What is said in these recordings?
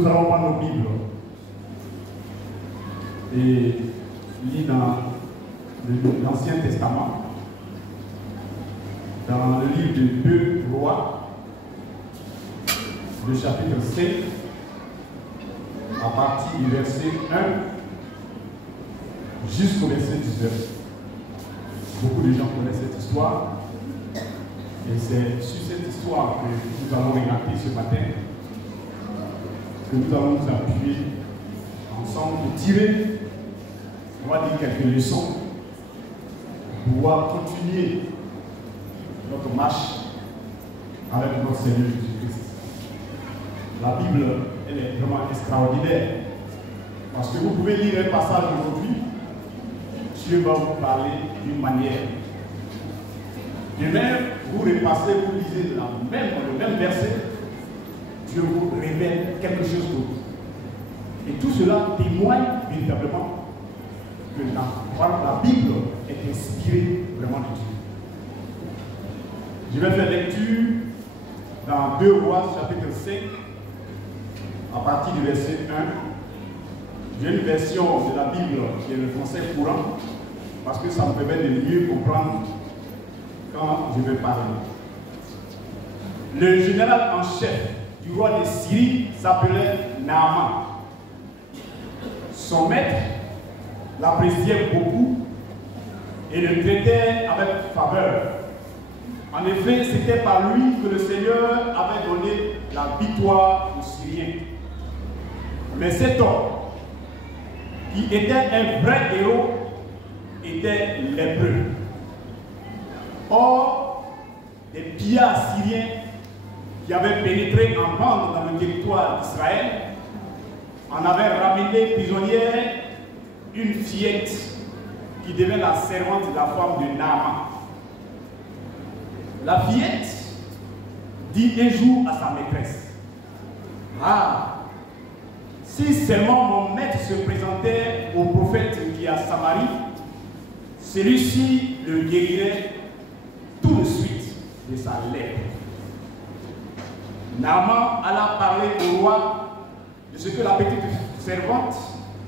Nous allons prendre nos Bibles et lire dans l'Ancien Testament, dans le livre de 2 Rois, le chapitre 5, à partir du verset 1 jusqu'au verset 19. Beaucoup de gens connaissent cette histoire, et c'est sur cette histoire que nous allons regarder ce matin, que nous allons nous appuyer ensemble pour tirer, on va dire, quelques leçons pour pouvoir continuer notre marche avec notre Seigneur Jésus-Christ. La Bible, elle est vraiment extraordinaire, parce que vous pouvez lire un passage aujourd'hui, Dieu va vous parler d'une manière. Demain, vous repassez, vous lisez le même verset, Dieu vous révèle quelque chose d'autre. Et tout cela témoigne véritablement que la Bible est inspirée vraiment de Dieu. Je vais faire lecture dans 2 Rois, chapitre 5, à partir du verset 1. J'ai une version de la Bible qui est le français courant, parce que ça me permet de mieux comprendre quand je vais parler. Le général en chef du roi de Syrie s'appelait Naaman. Son maître l'appréciait beaucoup et le traitait avec faveur. En effet, c'était par lui que le Seigneur avait donné la victoire aux Syriens. Mais cet homme, qui était un vrai héros, était lépreux. Or, des pillards syriens qui avaient pénétré en bande dans le territoire d'Israël en avaient ramené prisonnière une fillette qui devint la servante de la femme de Naaman. La fillette dit un jour à sa maîtresse: ah, si seulement mon maître se présentait au prophète qui est à Samarie, celui-ci le guérirait tout de suite de sa lèpre. Naaman alla parler au roi de ce que la petite servante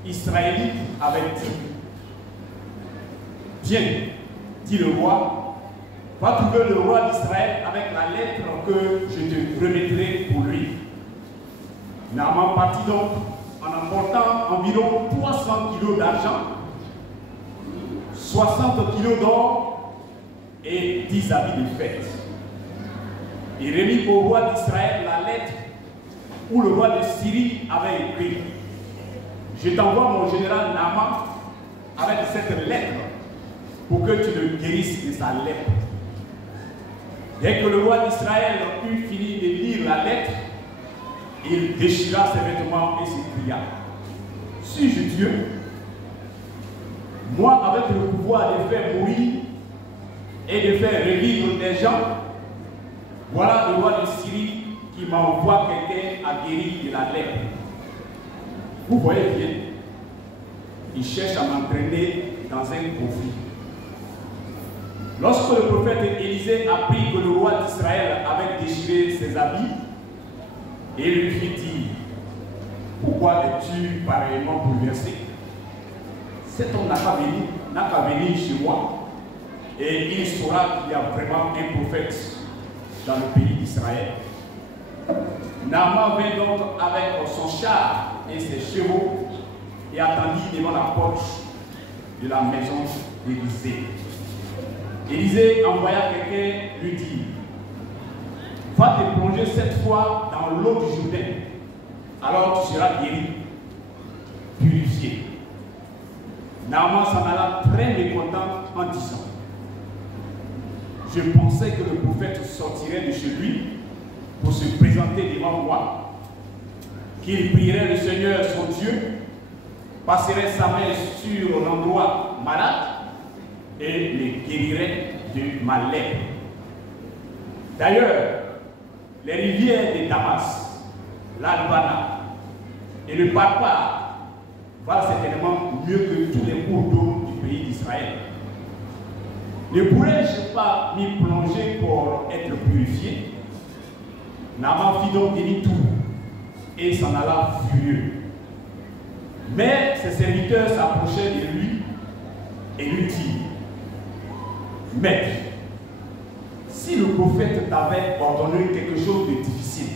israélite avait dit. Viens, dit le roi, va trouver le roi d'Israël avec la lettre que je te remettrai pour lui. Naaman partit donc en apportant environ 300 kilos d'argent, 60 kilos d'or et 10 habits de fête. Il remit au roi d'Israël la lettre où le roi de Syrie avait écrit: je t'envoie mon général Naaman avec cette lettre pour que tu le guérisses de sa lèpre. Dès que le roi d'Israël eut fini de lire la lettre, il déchira ses vêtements et s'écria: suis-je Dieu, moi avec le pouvoir de faire mourir et de faire revivre des gens? Voilà le roi de Syrie qui m'envoie quelqu'un à guérir de la lèpre. Vous voyez bien, il cherche à m'entraîner dans un conflit. Lorsque le prophète Élisée apprit que le roi d'Israël avait déchiré ses habits, il lui fit dire: pourquoi es-tu pareillement bouleversé? Cet homme n'a qu'à venir chez moi et il saura qu'il y a vraiment un prophète dans le pays d'Israël. Naaman vint donc avec son char et ses chevaux et attendit devant la porte de la maison d'Élisée. Élisée envoya quelqu'un lui dire: va te plonger cette fois dans l'eau du Jourdain, alors tu seras guéri, purifié. Naaman s'en alla très mécontent en disant: je pensais que le prophète sortirait de chez lui pour se présenter devant moi, qu'il prierait le Seigneur son Dieu, passerait sa main sur l'endroit malade et le guérirait de ma lèpre. D'ailleurs, les rivières de Damas, l'Albana et le Parpar valent certainement mieux que tous les cours d'eau du pays d'Israël. Ne pourrais-je pas m'y plonger pour être purifié? Naaman fit donc demi-tour et s'en alla furieux. Mais ses serviteurs s'approchaient de lui et lui dirent, Maître, si le prophète t'avait ordonné quelque chose de difficile,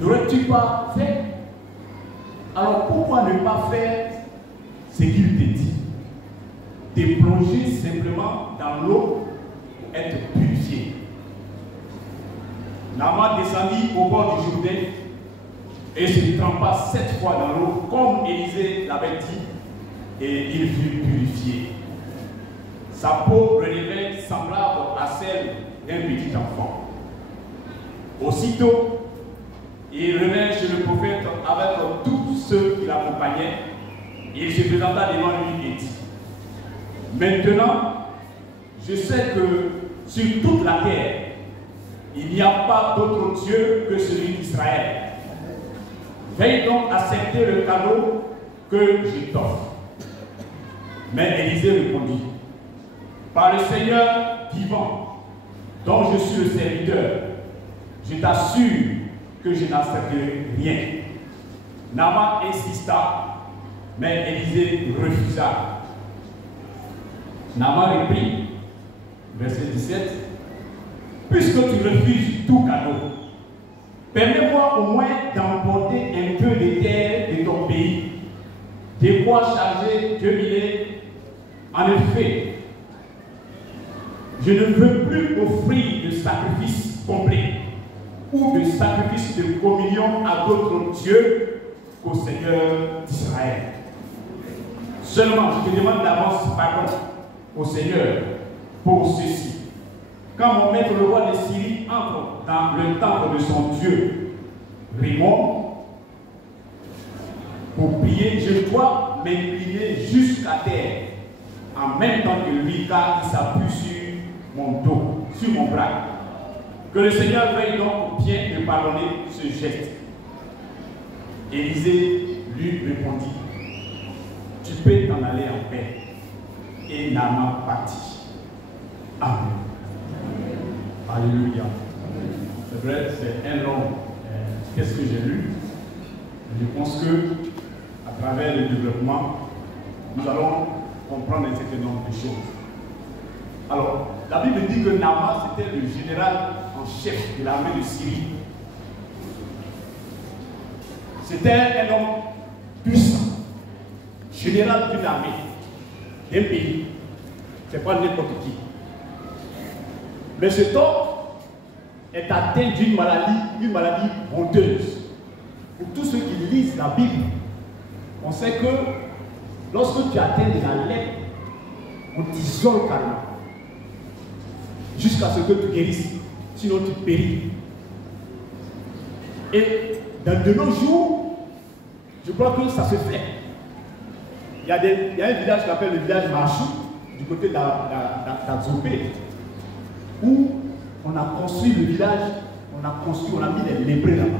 n'aurais-tu pas fait? Alors pourquoi ne pas faire ce qu'il te dit? De plonger simplement dans l'eau pour être purifié. Naaman descendit au bord du Jourdain et se trempa 7 fois dans l'eau, comme Élisée l'avait dit, et il fut purifié. Sa peau relevait semblable à celle d'un petit enfant. Aussitôt, il revint chez le prophète avec tous ceux qui l'accompagnaient. Il se présenta devant lui et dit, Maintenant, je sais que sur toute la terre, il n'y a pas d'autre Dieu que celui d'Israël. Veuille donc accepter le cadeau que je t'offre. Mais Élisée répondit, Par le Seigneur vivant, dont je suis le serviteur, je t'assure que je n'accepterai rien. Naaman insista, mais Élisée refusa. Naaman reprit, verset 17, Puisque tu refuses tout cadeau, permets-moi au moins d'emporter un peu de terre de ton pays, de quoi charger 2 millets. En effet, je ne veux plus offrir de sacrifice complet ou de sacrifice de communion à d'autres dieux qu'au Seigneur d'Israël. Seulement, je te demande d'avance pardon au Seigneur pour ceci. Quand mon maître le roi de Syrie entre dans le temple de son Dieu, Rimon, pour prier, je dois m'incliner jusqu'à terre, en même temps que lui, car il s'appuie sur mon dos, sur mon bras. Que le Seigneur veuille donc bien me pardonner ce geste. Élisée lui répondit, Tu peux t'en aller en paix. Et Naaman partit. Amen. Alléluia. C'est vrai, c'est un long. Qu'est-ce que j'ai lu? Je pense que, à travers le développement, nous allons comprendre un certain nombre de choses. Alors, la Bible dit que Naaman, c'était le général en chef de l'armée de Syrie. C'était un homme puissant, général d'une armée, d'un pays. C'est pas n'importe qui. Mais cet homme est atteint d'une maladie honteuse. Pour tous ceux qui lisent la Bible, on sait que lorsque tu atteins de la lèpre, on t'isole carrément. Jusqu'à ce que tu guérisses. Sinon tu péris. Et de nos jours, je crois que ça se fait. Il y a un village qu'on appelle le village Marchou, du côté d'Azopé, où on a construit le village, on a mis les lépreux là-bas.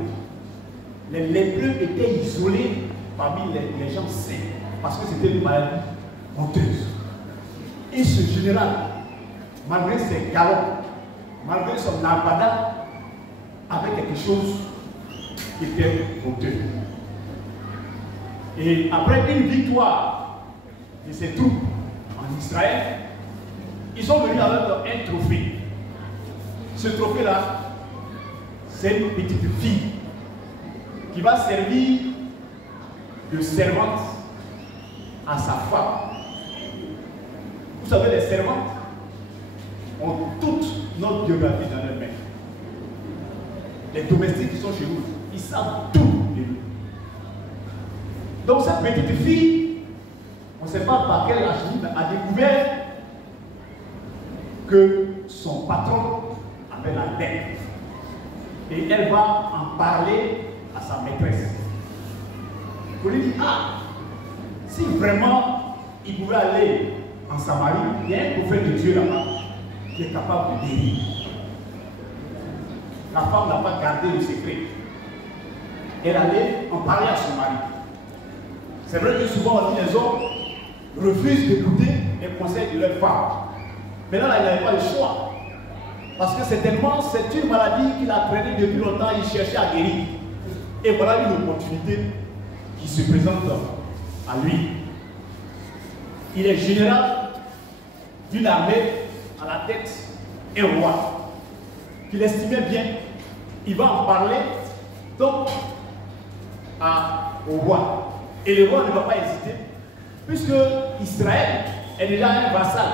Les lépreux étaient isolés parmi les gens sains, parce que c'était une maladie honteuse. Et ce général, malgré ses galops, malgré son armada, avait quelque chose qui était honteux. Et après une victoire de ses troupes en Israël, ils sont venus avec un trophée. Ce trophée-là, c'est une petite fille qui va servir de servante à sa femme. Vous savez, les servantes ont toute notre biographie dans leurs mains. Les domestiques qui sont chez nous, ils savent tout de nous. Donc cette petite fille, on ne sait pas par quelle agile, a découvert que son patron avait la lèpre. Et elle va en parler à sa maîtresse. Pour lui dire, ah, si vraiment il pouvait aller en Samarie, il y a un prophète de Dieu là-bas qui est capable de guérir. La femme n'a pas gardé le secret. Elle allait en parler à son mari. C'est vrai que souvent on dit les hommes refusent d'écouter les conseils de leur femme. Mais là, il n'avait pas le choix. Parce que c'est une maladie qu'il a traînée depuis longtemps, il cherchait à guérir. Et voilà une opportunité qui se présente à lui. Il est général d'une armée à la tête et roi, qu'il estimait bien. Il va en parler donc au roi. Et le roi ne va pas hésiter, puisque Israël est déjà un vassal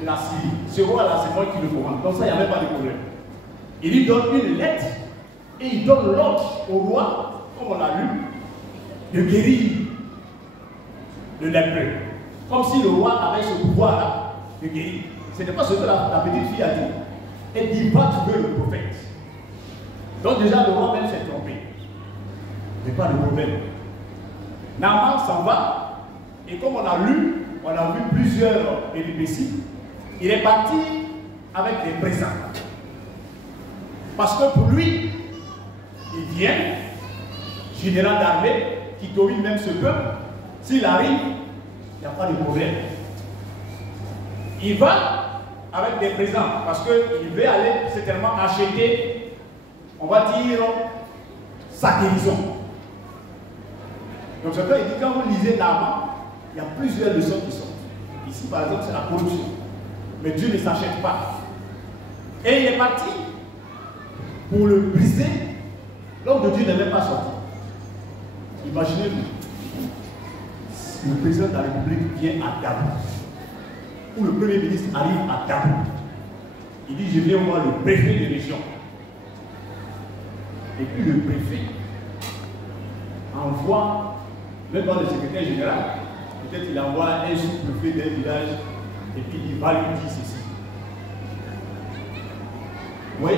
de la Syrie. Ce roi-là, c'est moi qui le commande. Donc ça, il n'y avait pas de problème. Il lui donne une lettre et il donne l'ordre au roi, comme on l'a lu, de guérir le lépreux. Comme si le roi avait ce pouvoir-là de guérir. Ce n'est pas ce que la petite fille a dit. Elle dit, va trouver le prophète. Donc déjà, le roi même s'est trompé. Ce n'est pas le problème. Naaman s'en va, et comme on a lu, on a vu plusieurs péripéties, il est parti avec des présents. Parce que pour lui, il vient, général d'armée, qui domine même ce peuple, s'il arrive, il n'y a pas de problème. Il va avec des présents, parce qu'il veut aller certainement acheter, on va dire, sa guérison. Donc c'est pourquoi il dit, quand vous lisez Naaman, il y a plusieurs leçons qui sont. Ici par exemple, c'est la corruption. Mais Dieu ne s'achète pas. Et il est parti pour le briser. L'homme de Dieu n'est même pas sorti. Imaginez-vous, le président de la République vient à Dabou, ou le premier ministre arrive à Dabou. Il dit, je viens voir le préfet de région. Et puis le préfet envoie, même dans le secrétaire général, peut-être il envoie un sous-préfet d'un village et puis il va lui dire ceci. Oui,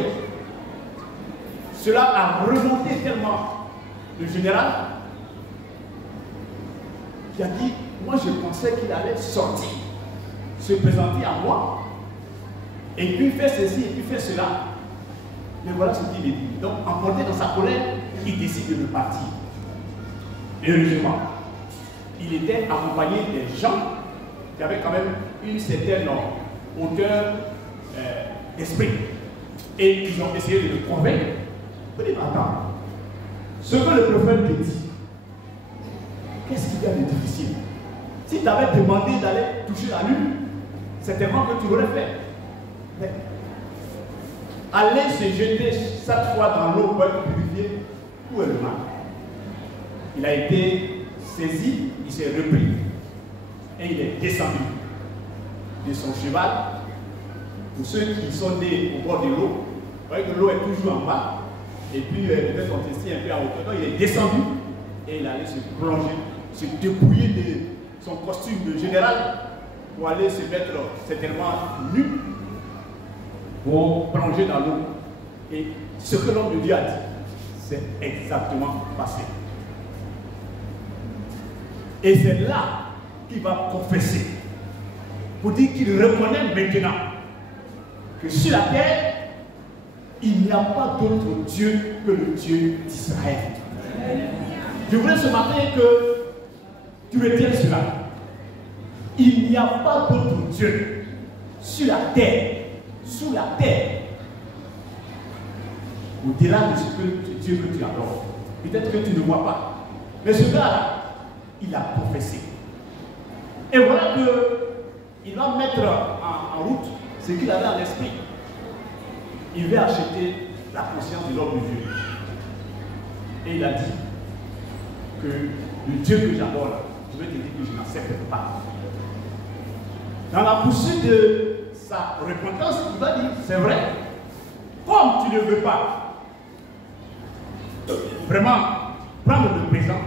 cela a remonté tellement le général qui a dit, moi je pensais qu'il allait sortir, se présenter à moi, et puis faire ceci et puis faire cela. Mais voilà ce qu'il dit. Donc, emporté dans sa colère, il décide de partir. Heureusement, il était accompagné des gens qui avaient quand même une certaine hauteur d'esprit. Et ils ont essayé de le convaincre. Il dit, attends, ce que le prophète te dit, qu'est-ce qu'il y a de difficile? Si tu avais demandé d'aller toucher la lune, certainement que tu l'aurais fait. Mais aller se jeter cette fois dans l'eau pour être purifié, où est le mal? Il a été saisi, il s'est repris et il est descendu de son cheval. Pour ceux qui sont nés au bord de l'eau, vous voyez que l'eau est toujours en bas et puis peut-être on testait un peu à hauteur. Donc il est descendu et il allait se plonger, se dépouiller de son costume de général pour aller se mettre certainement nu pour plonger dans l'eau. Et ce que l'homme de Dieu a dit, c'est exactement passé. Et c'est là qu'il va confesser, pour dire qu'il reconnaît maintenant que sur la terre, il n'y a pas d'autre Dieu que le Dieu d'Israël. Je voudrais ce matin que tu retiennes cela. Il n'y a pas d'autre Dieu sur la terre, sous la terre, au-delà de ce que Dieu que tu adores. Peut-être que tu ne vois pas. Mais ce gars-là, il a confessé. Et voilà qu'il va mettre en route ce qu'il avait en esprit. Il veut acheter la conscience de l'homme de Dieu. Et il a dit que le Dieu que j'adore, je vais te dire que je n'accepte pas. Dans la poursuite de sa repentance, il va dire, c'est vrai, comme tu ne veux pas vraiment prendre le présent.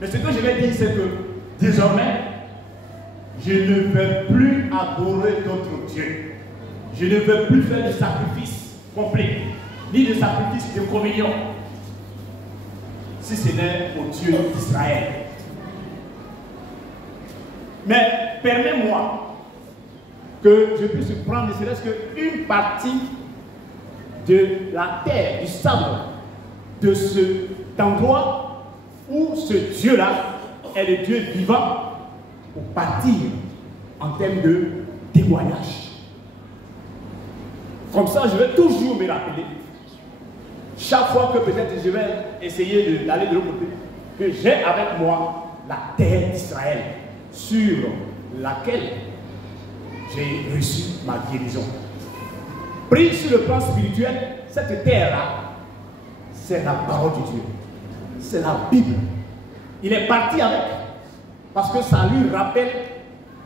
Mais ce que je vais dire, c'est que désormais, je ne vais plus adorer d'autres dieux. Je ne vais plus faire de sacrifice complet, ni de sacrifice de communion, si ce n'est au Dieu d'Israël. Mais permets-moi que je puisse prendre ne serait-ce qu'une partie de la terre, du sable, de cet endroit où ce Dieu-là est le Dieu vivant, pour partir en termes de témoignage. Comme ça, je vais toujours me rappeler chaque fois que peut-être je vais essayer d'aller de l'autre côté, que j'ai avec moi la terre d'Israël sur laquelle j'ai reçu ma guérison. Pris sur le plan spirituel, cette terre-là, c'est la parole de Dieu. C'est la Bible. Il est parti avec, parce que ça lui rappelle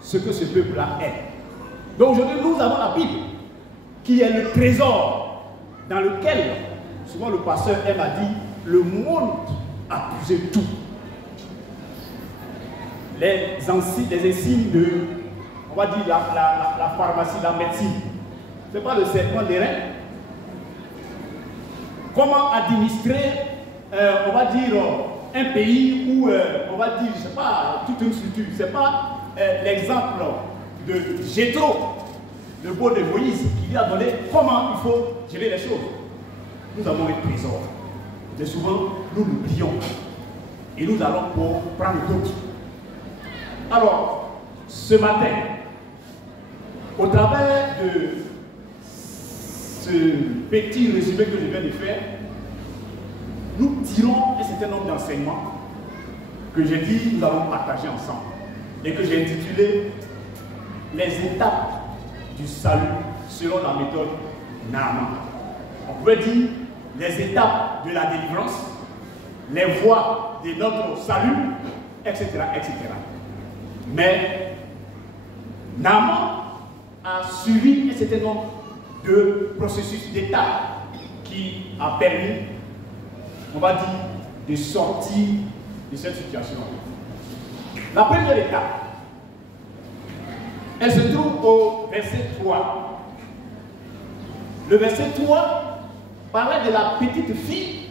ce que ce peuple-là est. Donc aujourd'hui, nous avons la Bible, qui est le trésor dans lequel, souvent le pasteur M a dit, le monde a puisé tout. Les insignes de, on va dire, la pharmacie, la médecine. Ce n'est pas le serpent des reins. Comment administrer, on va dire, un pays où, on va dire, je ne sais pas, toute une structure. Ce n'est pas l'exemple de Jéthro, le beau de Moïse, qui lui a donné comment il faut gérer les choses. Nous avons un trésor. Et souvent, nous l'oublions. Et nous allons pour prendre d'autres. Alors, ce matin, au travers de ce petit résumé que je viens de faire, nous tirons un certain nombre d'enseignements que j'ai dit nous allons partager ensemble et que j'ai intitulé les étapes du salut selon la méthode Naaman. On pouvait dire les étapes de la délivrance, les voies de notre salut, etc. etc. Mais Naaman a suivi un certain nombre de processus d'étapes qui a permis, on va dire, de sortir de cette situation. La première étape, elle se trouve au verset 3. Le verset 3 parlait de la petite fille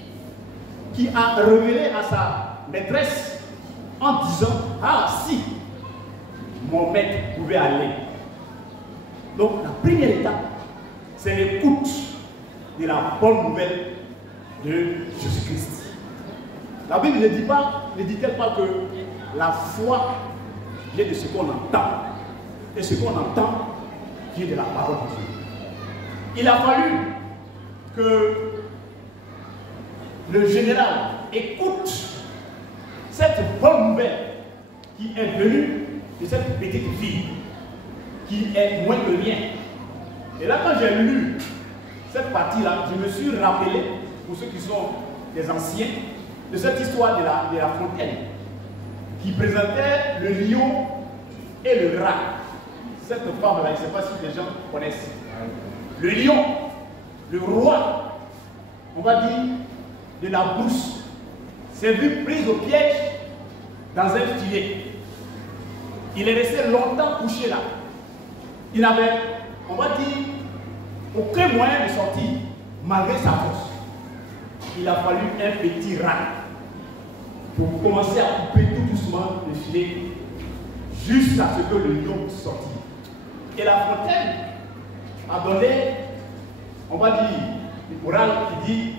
qui a révélé à sa maîtresse en disant « Ah si, mon maître pouvait aller ». Donc la première étape, c'est l'écoute de la bonne nouvelle de Jésus-Christ. La Bible ne dit-elle pas que la foi vient de ce qu'on entend. Et ce qu'on entend vient de la parole de Dieu. Il a fallu que le général écoute cette bonne nouvelle qui est venue de cette petite fille, qui est moins que rien. Et là, quand j'ai lu cette partie-là, je me suis rappelé, pour ceux qui sont des anciens, de cette histoire de la fontaine, qui présentait le lion et le rat. Cette femme-là, je ne sais pas si les gens connaissent. Le lion, le roi, on va dire, de la brousse, s'est vu pris au piège dans un filet. Il est resté longtemps couché là. Il n'avait, on va dire, aucun moyen de sortir, malgré sa force. Il a fallu un petit rat pour commencer à couper tout doucement le filet, jusqu'à ce que le lion sortit. Et la fontaine a donné, on va dire, une orale qui dit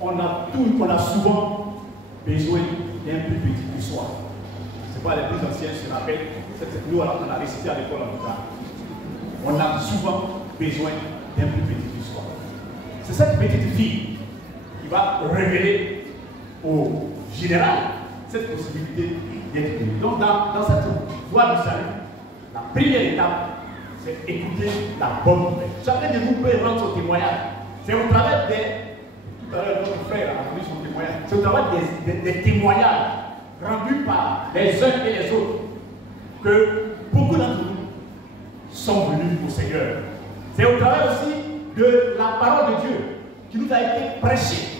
on a souvent besoin d'un plus petit du soir. C'est pas les plus anciens se rappellent. Nous, on a récité à l'école en tout cas. On a souvent besoin d'un plus petit du soir. C'est cette petite fille qui va révéler au général cette possibilité d'être béni. Donc, dans cette voie du salut, la première étape, c'est écouter la bonne nouvelle. Chacun de vous peut rendre son témoignage. C'est au travers tout à l'heure, notre frère a rendu son témoignage. C'est au travers des témoignages rendus par les uns et les autres que beaucoup d'entre nous sont venus au Seigneur. C'est au travers aussi de la parole de Dieu qui nous a été prêchée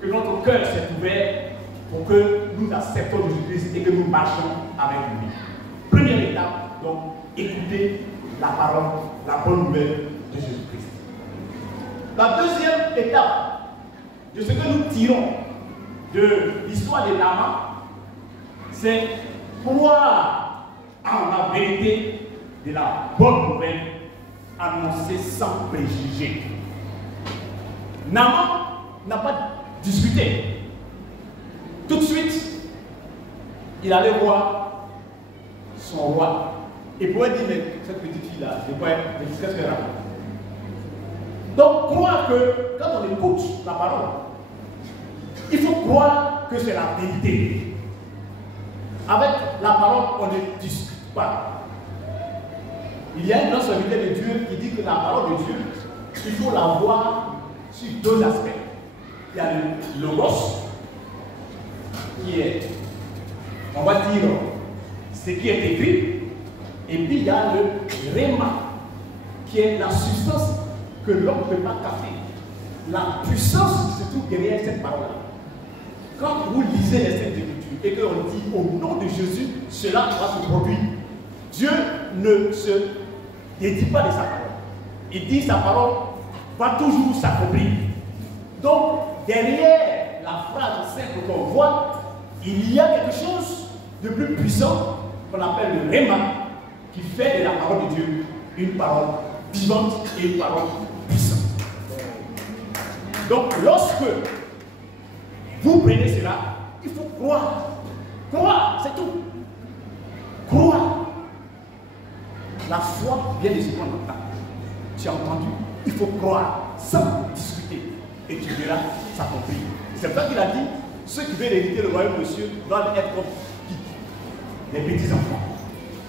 que notre cœur s'est ouvert pour que nous acceptons Jésus-Christ et que nous marchions avec lui. Première étape, donc, écouter la parole, la bonne nouvelle de Jésus-Christ. La deuxième étape de ce que nous tirons de l'histoire de Naaman, c'est croire en la vérité de la bonne nouvelle annoncée sans préjugés. Naaman n'a pas discuté. Tout de suite, il allait voir son roi. Et pouvait dire, mais cette petite fille-là, qu'est-ce qu'elle raconte? Donc, croire que quand on écoute la parole, Il faut croire que c'est la vérité. Avec la parole, on ne discute pas. Il y a un grand serviteur de Dieu qui dit que la parole de Dieu, il faut la voir sur deux aspects. Il y a le logos, qui est, on va dire, ce qui est écrit, et puis il y a le réma, qui est la substance que l'homme ne peut pas capter. La puissance se trouve derrière cette parole-là. Quand vous lisez les Saintes Écritures et qu'on dit au nom de Jésus, cela va se produire, Dieu ne se dédie pas de sa parole. Il dit sa parole va toujours s'accomplir. Donc, derrière la phrase simple qu'on voit, il y a quelque chose de plus puissant qu'on appelle le réma, qui fait de la parole de Dieu une parole vivante et une parole puissante. Donc, lorsque vous prenez cela, il faut croire. Croire, c'est tout. Croire. La foi vient de ce qu'on entend. Tu as entendu? Il faut croire sans discuter. Et tu verras s'accomplir. C'est pour ça qu'il a dit, ceux qui veulent hériter le royaume de Dieu doivent être comme qui? Les petits enfants.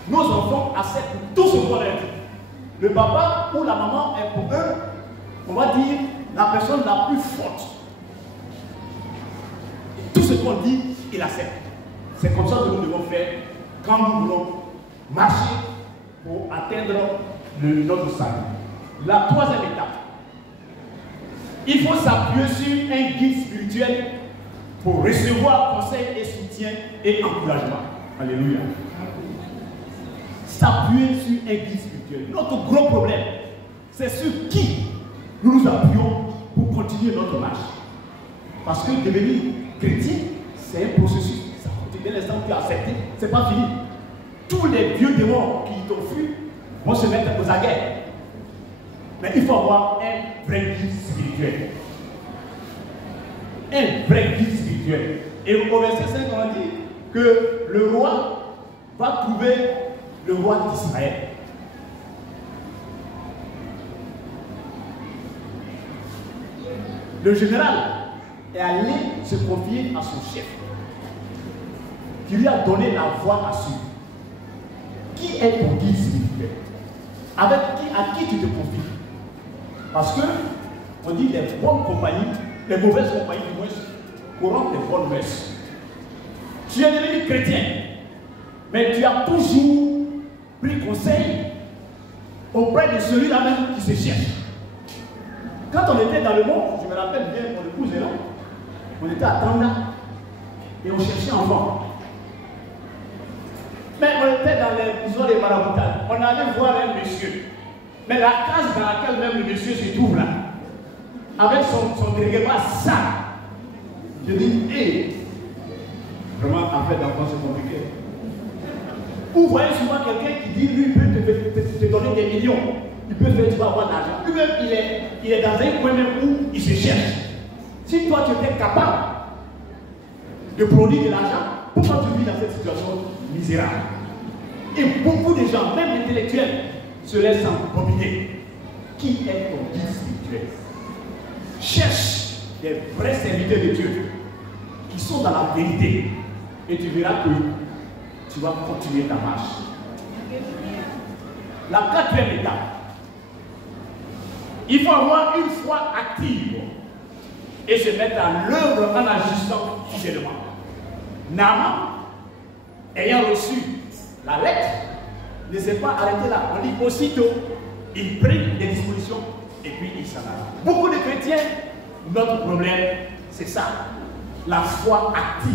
Nos enfants acceptent tout ce qu'on leur dit. Le papa ou la maman est pour eux, on va dire, la personne la plus forte. Tout ce qu'on dit, il accepte. C'est comme ça que nous devons faire quand nous voulons marcher pour atteindre notre salut. La troisième étape, il faut s'appuyer sur un guide spirituel pour recevoir conseil et soutien et encouragement. Alléluia. S'appuyer sur un guide spirituel. Notre gros problème, c'est sur qui nous nous appuyons pour continuer notre marche. Parce que devenir chrétien, c'est un processus. Ça continue. Dès l'instant où tu as accepté, ce n'est pas fini. Tous les vieux démons qui t'ont fui vont se mettre aux aguets. Mais il faut avoir un vrai guide spirituel. Un vrai guide spirituel. Et au verset 5, on dit que le roi va trouver le roi d'Israël. Le général est allé se confier à son chef, qui lui a donné la voie à suivre. Qui est ton guide spirituel? Avec qui, à qui tu te confies? Parce que, on dit les bonnes compagnies, les mauvaises compagnies du moins, corrompent les bonnes mœurs. Tu es devenu chrétien, mais tu as toujours pris conseil auprès de celui-là même qui se cherche. Quand on était dans le monde, je me rappelle bien, mon épouse est là, on était à Tanda et on cherchait enfant. Mais on était dans les maisons des maraboutages. On allait voir un monsieur. Mais la case dans laquelle même le monsieur se trouve là, avec son dérèglement ça, je dis, hé, vraiment, en fait, d'enfant, c'est compliqué. Vous voyez souvent quelqu'un qui dit, lui, il peut te donner des millions. Il peut faire, tu vas avoir de l'argent. Lui-même, il est dans un coin même où il se cherche. Si toi, tu étais capable de produire de l'argent, pourquoi tu vis dans cette situation misérable? Et beaucoup de gens, même intellectuels, se laissent embobiner. Qui est ton guide spirituel? Cherche des vrais serviteurs de Dieu qui sont dans la vérité. Et tu verras que tu vas continuer ta marche. La quatrième étape, il faut avoir une foi active et se mettre à l'œuvre en agissant fidèlement. Naaman, ayant reçu la lettre, ne s'est pas arrêté là. On dit aussitôt, il prit des dispositions et puis il s'en alla. Beaucoup de chrétiens, notre problème, c'est ça. La foi active.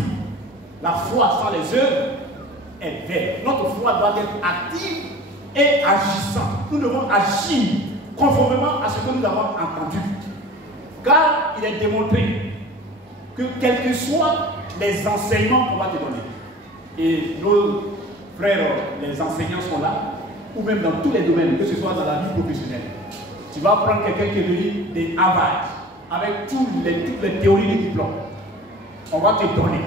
La foi sans les œuvres est vaine. Notre foi doit être active et agissante. Nous devons agir conformément à ce que nous avons entendu. Car il est démontré que quels que soient les enseignements qu'on va te donner, et nos frères, les enseignants sont là, ou même dans tous les domaines, que ce soit dans la vie professionnelle, tu vas prendre quelqu'un qui est venu des Harvard, avec toutes les théories des diplômes. On va te donner.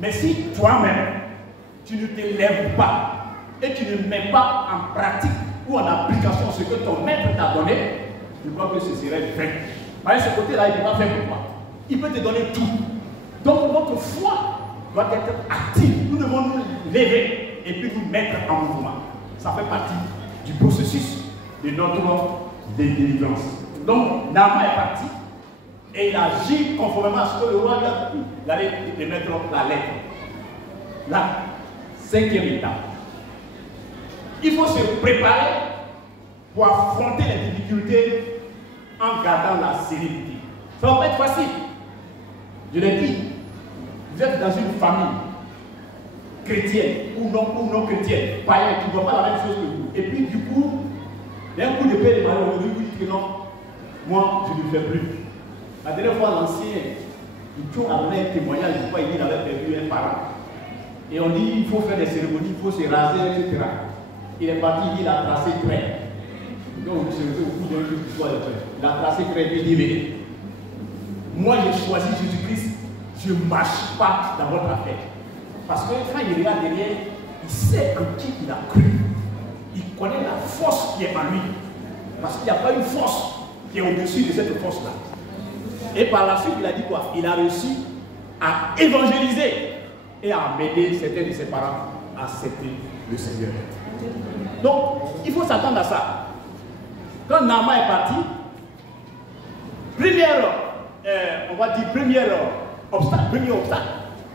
Mais si toi-même, tu ne t'élèves pas et tu ne mets pas en pratique ou en application ce que ton maître t'a donné, je crois que ce serait vrai. Mais ce côté-là, il ne peut pas faire pour toi. Il peut te donner tout. Donc votre foi doit être active. Nous devons nous lever et puis nous mettre en mouvement. Ça fait partie du processus de notre délivrance. Donc Naaman est parti et il a agi conformément à ce que le roi lui a dit. Il allait lui mettre la lettre. La 5e étape. Il faut se préparer pour affronter les difficultés en gardant la sérénité. Ça ne va pas être facile. Je l'ai dit, vous êtes dans une famille chrétienne ou non chrétienne, païenne, qui ne voit pas la même chose que vous. Et puis du coup, il y a un coup de paix de malheur, vous dites que non, moi je ne le fais plus. La dernière fois, l'ancien, il a donné un témoignage, je crois qu'il avait perdu un parent. Et on dit il faut faire des cérémonies, il faut se raser, etc. Il est parti, il a tracé trait. Donc vous savez au bout d'un jour d'histoire de trait. Il a tracé trait, il dit venez. Moi j'ai choisi Jésus-Christ, je ne marche pas dans votre affaire. Parce que quand il regarde derrière, il sait que qui il a cru. Il connaît la force qui est en lui. Parce qu'il n'y a pas une force qui est au-dessus de cette force-là. Et par la suite, il a dit quoi? Il a réussi à évangéliser et à amener certains de ses parents à accepter le Seigneur. Donc, il faut s'attendre à ça. Quand Naaman est parti, premier obstacle,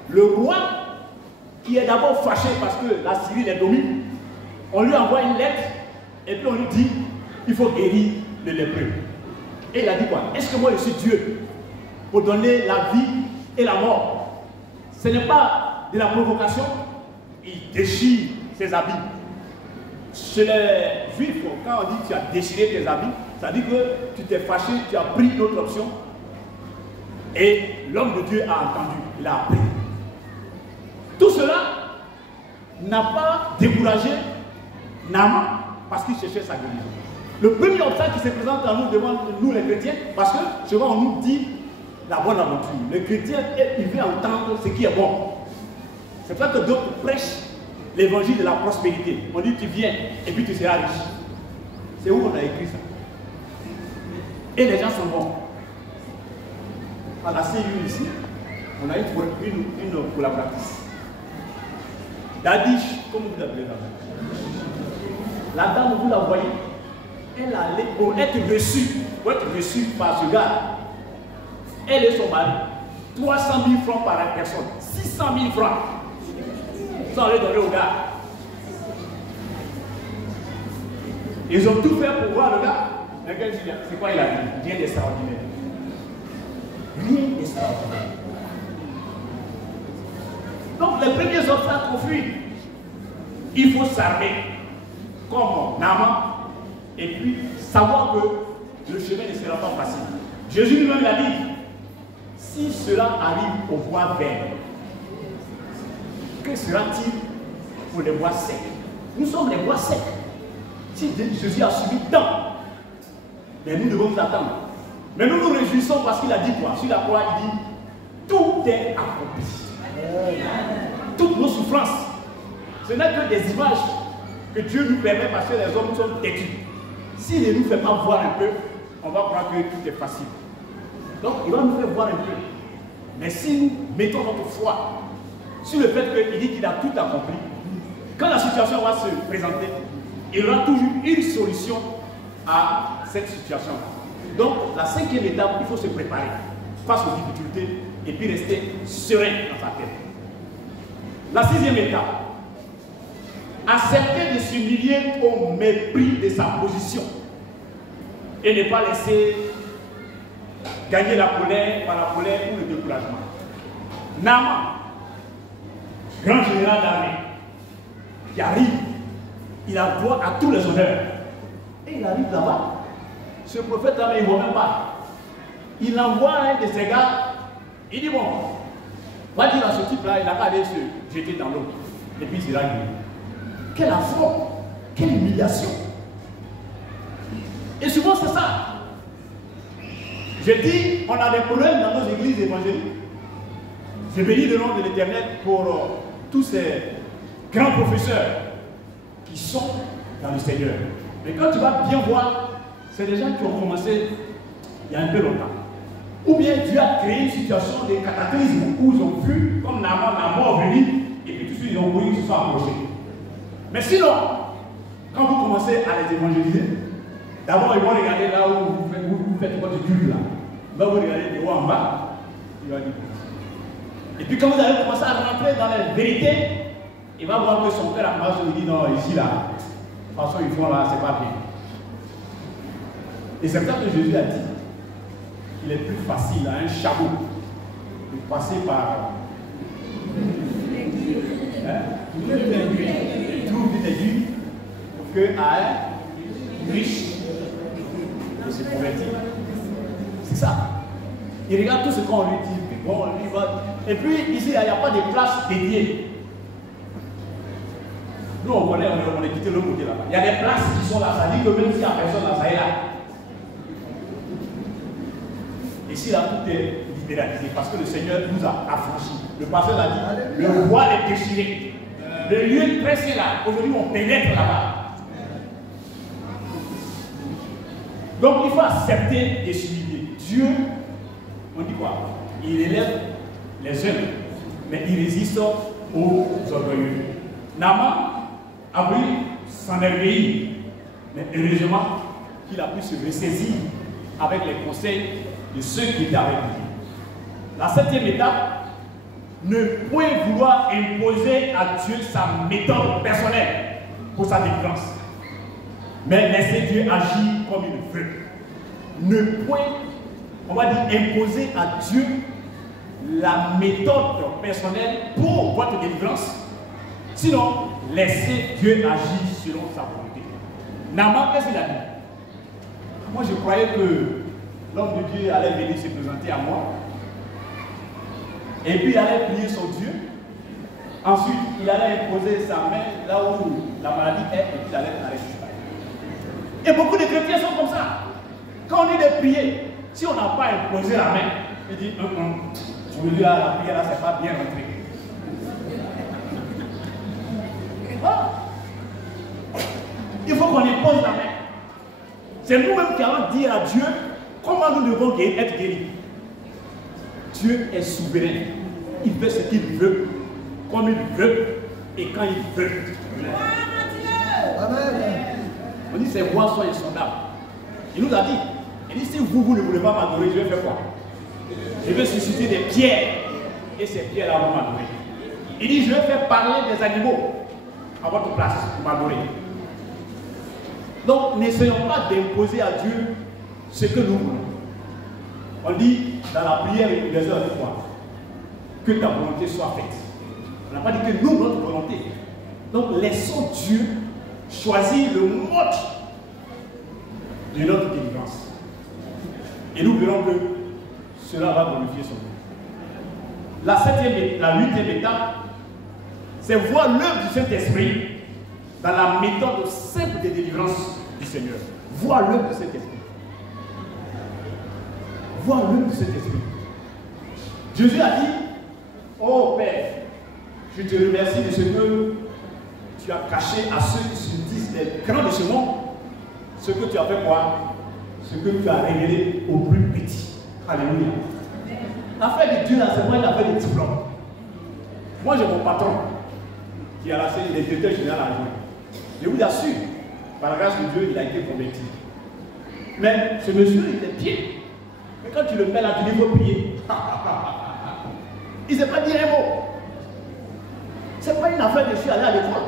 le roi qui est d'abord fâché parce que la Syrie les domine, on lui envoie une lettre et puis on lui dit il faut guérir le lépreux. Et il a dit quoi? Est-ce que moi je suis Dieu pour donner la vie et la mort? Ce n'est pas de la provocation. Il déchire ses habits. Chez les Juifs, quand on dit tu as déchiré tes habits, ça dit que tu t'es fâché, tu as pris une autre option. Et l'homme de Dieu a entendu, il a appris. Tout cela n'a pas découragé Naaman parce qu'il cherchait sa guérison. Le premier obstacle qui se présente à nous devant nous les chrétiens, parce que souvent on nous dit la bonne aventure. Les chrétiens, ils veulent entendre ce qui est bon. C'est pour ça que d'autres prêchent l'évangile de la prospérité. On dit tu viens et puis tu seras riche. C'est où on a écrit ça? Et les gens sont bons. À la CU ici, on a une collaboratrice. Dadish, comment vous appelez la dame? La dame, vous la voyez, elle allait pour être reçue par ce gars. Elle et son mari, 300 000 francs par personne, 600 000 francs. Sans les donner au gars. Ils ont tout fait pour voir le gars. C'est quoi il a dit? Rien d'extraordinaire. Rien d'extraordinaire. Donc les premiers obstacles qu'on fuit, il faut s'armer comme Naaman et puis savoir que le chemin ne sera pas facile. Jésus lui-même l'a dit, si cela arrive aux voies vertes, que sera-t-il pour les bois secs? Nous sommes les bois secs. Si Jésus a subi tant, mais nous devons nous attendre. Mais nous nous réjouissons parce qu'il a dit quoi? Sur la croix, il dit tout est accompli. Toutes nos souffrances, ce n'est que des images que Dieu nous permet parce que les hommes sont têtus. S'il ne nous fait pas voir un peu, on va croire que tout est facile. Donc il va nous faire voir un peu. Mais si nous mettons notre foi sur le fait qu'il dit qu'il a tout accompli, quand la situation va se présenter, il y aura toujours une solution à cette situation. Donc la 5e étape, il faut se préparer face aux difficultés et puis rester serein dans sa tête. La 6e étape, accepter de s'humilier au mépris de sa position et ne pas laisser gagner la colère par la colère ou le découragement. Naaman, grand général d'armée, qui arrive, il a droit à tous les honneurs. Et il arrive là-bas. Ce prophète-là, il ne voit même pas. Il envoie un de ses gars. Il dit bon, va dire à ce type-là, il n'a pas allé se jeter dans l'eau. Et puis il sera guéri. Quel affront, quelle humiliation. Et souvent c'est ça. Je dis, on a des problèmes dans nos églises évangéliques. Je bénis le nom de l'Éternel pour tous ces grands professeurs qui sont dans le Seigneur. Mais quand tu vas bien voir, c'est des gens qui ont commencé il y a un peu longtemps. Ou bien Dieu a créé une situation de cataclysme où ils ont vu comme la mort venir et puis tout de suite ils ont voulu qu'ils se soient approchés. Mais sinon, quand vous commencez à les évangéliser, d'abord ils vont regarder là où vous faites votre culte là. Ils vont vous regarder de haut en bas. Il va dire. Et puis quand vous allez commencer à rentrer dans la vérité, il va voir que son père a marché, il dit non, ici là, de toute façon ils font là, c'est pas bien. Et c'est pour ça que Jésus a dit qu'il est plus facile à un chameau de passer par une tour d'aiguille qu'à un riche de se convertir. C'est ça. Il regarde tout ce qu'on lui dit. Bon, lui va. Et puis ici, il n'y a pas de place dédiée. Nous, on connaît, on est quitté l'autre côté là-bas. Il y a des places qui sont là. Ça dit que même s'il n'y a personne là, ça est là. Ici, là, tout est libéralisé parce que le Seigneur nous a affranchis. Le pasteur l'a dit, le voile est déchiré. Le lieu pressé là, aujourd'hui, on pénètre là-bas. Donc, il faut accepter et s'humilier. Dieu, on dit quoi? Il élève les hommes, mais il résiste aux orgueilleux. Naaman a voulu s'enorgueillir, mais heureusement qu'il a pu se ressaisir avec les conseils de ceux qui étaient avec lui. La 7e étape, ne point vouloir imposer à Dieu sa méthode personnelle pour sa délivrance, mais laisser Dieu agir comme il veut. Ne point, on va dire, imposer à Dieu la méthode personnelle pour votre délivrance. Sinon, laissez Dieu agir selon sa volonté. Naaman, qu'est-ce qu'il a dit? Moi, je croyais que l'homme de Dieu allait venir se présenter à moi. Et puis, il allait prier son Dieu. Ensuite, il allait imposer sa main là où la maladie est, et puis il allait arrêter. Et beaucoup de chrétiens sont comme ça. Quand on dit de prier, si on n'a pas imposé la main, il dit, je veux dire, la prière là, c'est pas bien rentré. Il faut qu'on impose la main. C'est nous-mêmes qui allons dire à Dieu comment nous devons être guéris. Dieu est souverain. Il fait ce qu'il veut, comme il veut et quand il veut. Amen. On dit ses voix sont insondables. Il nous a dit, il dit si vous ne voulez pas m'adorer, je vais faire quoi? Je vais susciter des pierres et ces pierres-là vont m'adorer. Il dit je vais faire parler des animaux à votre place pour m'adorer. Donc n'essayons pas d'imposer à Dieu ce que nous voulons. On dit dans la prière universelle de foi que ta volonté soit faite. On n'a pas dit que nous, notre volonté. Donc laissons Dieu choisir le mode de notre délivrance. Et nous verrons que cela va glorifier son nom. La 8e étape, c'est voir l'œuvre du Saint-Esprit dans la méthode simple de délivrance du Seigneur. Voir l'œuvre du Saint-Esprit. Voir l'œuvre du Saint-Esprit. Jésus a dit, oh Père, je te remercie de ce que tu as caché à ceux qui se disent les grands de ce monde, ce que tu as fait quoi? Ce que tu as révélé aux plus petits. Alléluia. L'affaire de Dieu, là, c'est moi qui a fait des diplômes. Moi, j'ai mon patron qui a laissé les directeurs généraux à jouer. Je vous assure, par la grâce de Dieu, il a été converti. Mais ce monsieur, il est pied. Mais quand tu le mets là, tu dis, il faut prier. Il ne sait pas dire un mot. Ce n'est pas une affaire de je suis allé à l'école.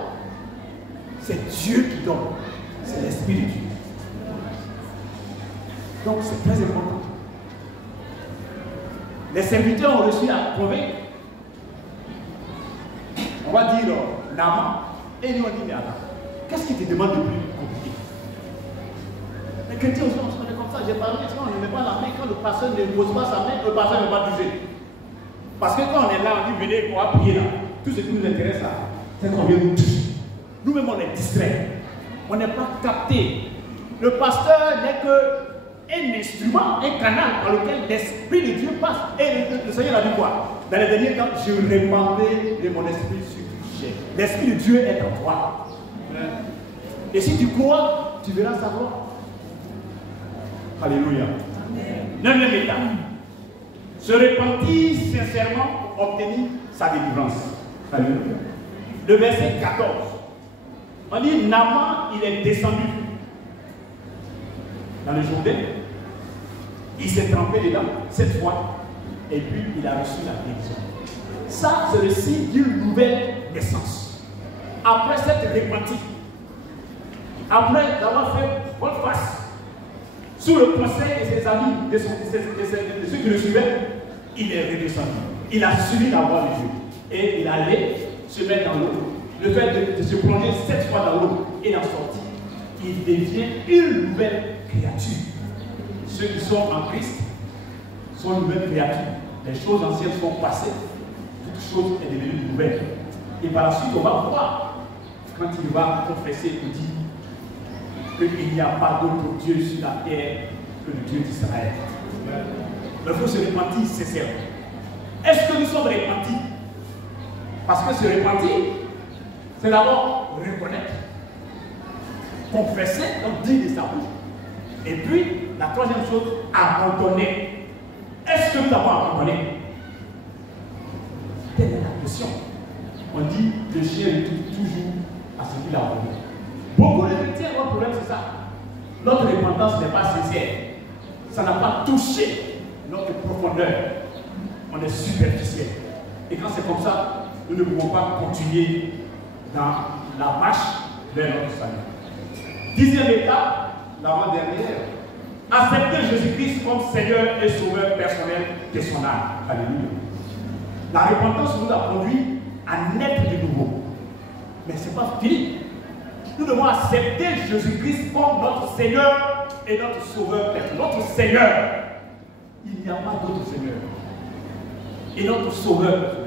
C'est Dieu qui donne. C'est l'Esprit de Dieu. Donc c'est très important. Les serviteurs ont reçu la convaincre. On va dire Naaman. Et nous on dit, mais attends, qu'est-ce qui te demande de plus compliqué? Les chrétiens aussi, on se connaît comme ça. J'ai parlé, on ne met pas la main. Quand le pasteur ne pose pas sa main, le pasteur ne va pas toucher. Parce que quand on est là, on dit, venez, on va prier là. Tout ce qui nous intéresse là, c'est qu'on vient nous toucher. Nous-mêmes, on est distraits. On n'est pas capté. Le pasteur n'est qu'un instrument, un canal par lequel l'Esprit de Dieu passe. Et le Seigneur a dit quoi? Dans les derniers temps, je répandrai de mon esprit sur toute chair. L'Esprit de Dieu est en toi. Et si tu crois, tu verras sa gloire. Alléluia. 9e étape. se repentit sincèrement pour obtenir sa délivrance. Alléluia. Le verset 14. On dit Naaman, il est descendu dans le Jourdain. Il s'est trempé dedans 7 fois. Et puis il a reçu la guérison. Ça, c'est le signe d'une nouvelle naissance. Après s'être repenti, après avoir fait bonne face, sous le conseil de ses amis, de ceux qui le suivaient, il est redescendu. Il a suivi la voie de Dieu. Et il allait se mettre dans l'eau. Le fait de se plonger 7 fois dans l'eau et d'en sortir, il devient une nouvelle créature. Ceux qui sont en Christ sont une nouvelle créature. Les choses anciennes sont passées. Toute chose est devenue nouvelle. Et par la suite, on va voir, quand il va confesser et dire qu'il n'y a pas d'autre Dieu sur la terre que le Dieu d'Israël. Il faut se repentir sincèrement. Est-ce que nous sommes repentis? Parce que se repentir, c'est d'abord reconnaître, confesser, donc dire de sa bouche. Et puis, la troisième chose, abandonner. Est-ce que nous avons abandonné? Telle est la question. On dit le chien retourne toujours à ce qu'il a abandonné. Beaucoup de chrétiens, leur problème c'est ça. Notre repentance n'est pas sincère. Ça n'a pas touché notre profondeur. On est superficiel. Et quand c'est comme ça, nous ne pouvons pas continuer dans la marche vers notre salut. 10e étape, l'avant-dernière, accepter Jésus-Christ comme Seigneur et Sauveur personnel de son âme. Alléluia. La repentance nous a conduit à naître de nouveau. Mais ce n'est pas fini. Nous devons accepter Jésus-Christ comme notre Seigneur et notre Sauveur personnel. Notre Seigneur. Il n'y a pas d'autre Seigneur. Et notre Sauveur personnel.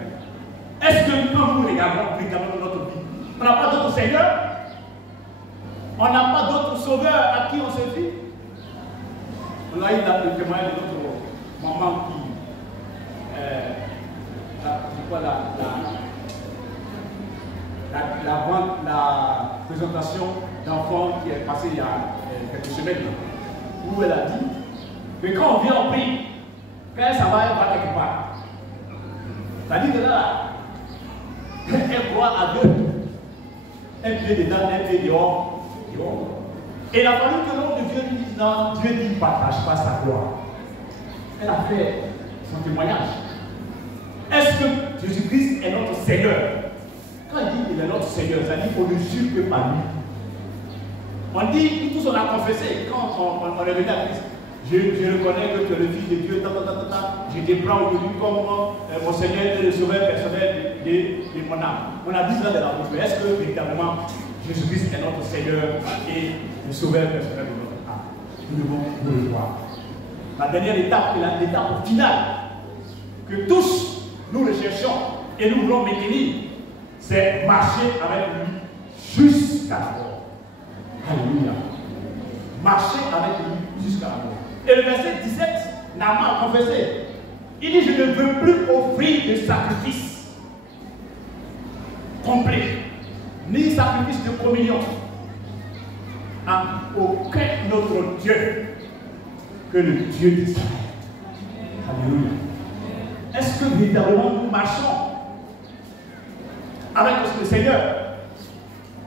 Est-ce que quand nous regardons notre vie, on n'a pas d'autre Seigneur? On n'a pas d'autre Sauveur à qui on se fie? On a eu le témoignage de notre maman qui, la présentation d'enfants qui est passée il y a quelques semaines, où elle a dit que quand on vient en prix, quand elle s'en va, elle va quelque part. C'est-à-dire que là, elle croit à Dieu. Elle fait dedans, elle fait dehors. Et il a fallu que l'homme de Dieu lui dise non, Dieu dit ne partage pas sa gloire. Elle a fait son témoignage. Est-ce que Jésus-Christ est notre Seigneur? Quand il dit qu'il est notre Seigneur, ça dit qu'on ne jure que par lui. On dit, nous tous on a confessé, quand on est venu à Christ, je reconnais que tu es le Fils de Dieu, je te prends aujourd'hui comme mon Seigneur et le Sauveur personnel de mon âme. On a dit cela de la bouche, mais est-ce que véritablement Jésus-Christ est notre Seigneur et le Sauveur personnel de notre âme? Nous devons nous le voir. La dernière étape, l'étape finale, que tous nous recherchons et nous voulons maintenir, c'est marcher avec lui jusqu'à la mort. Alléluia. Marcher avec lui jusqu'à la mort. Et le verset 17, Naaman a confessé. Il dit, je ne veux plus offrir de sacrifice complet, ni sacrifice de communion à aucun autre Dieu que le Dieu d'Israël. Alléluia. Est-ce que véritablement nous marchons avec le Seigneur?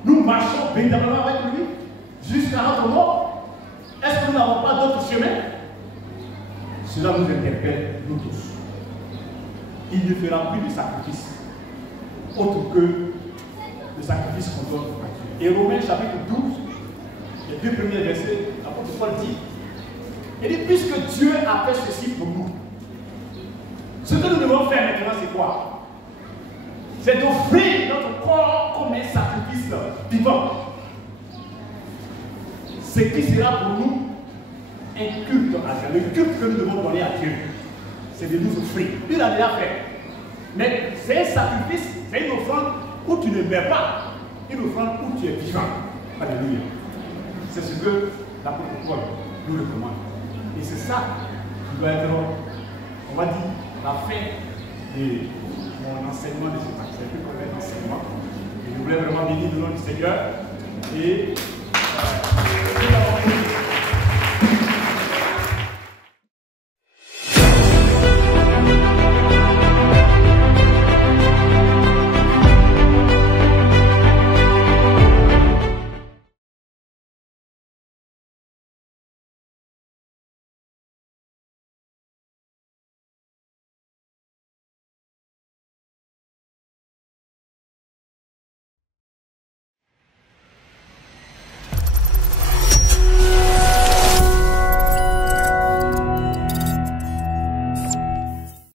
Nous marchons véritablement avec lui jusqu'à notre mort? Est-ce que nous n'avons pas d'autre chemin? Cela nous interpelle, nous tous. Il ne fera plus de sacrifice autre que le sacrifice qu'on donne à Dieu. Et Romains chapitre 12, les 2 premiers versets, l'apôtre Paul dit, il dit, puisque Dieu a fait ceci pour nous, ce que nous devons faire maintenant, c'est quoi? C'est d'offrir notre corps comme un sacrifice vivant. Ce qui sera pour nous un culte à Dieu. Le culte que nous devons donner à Dieu, c'est de nous offrir. Il a déjà fait. Mais c'est un sacrifice, c'est une offrande où tu ne meurs pas. Une offrande où tu es vivant. Alléluia. C'est ce que l'apôtre Paul nous recommande. Et c'est ça qui doit être, on va dire, la fin de mon enseignement de ce matin. C'est plus comme un enseignement. Et je voulais vraiment bénir le nom du Seigneur. Et nous avons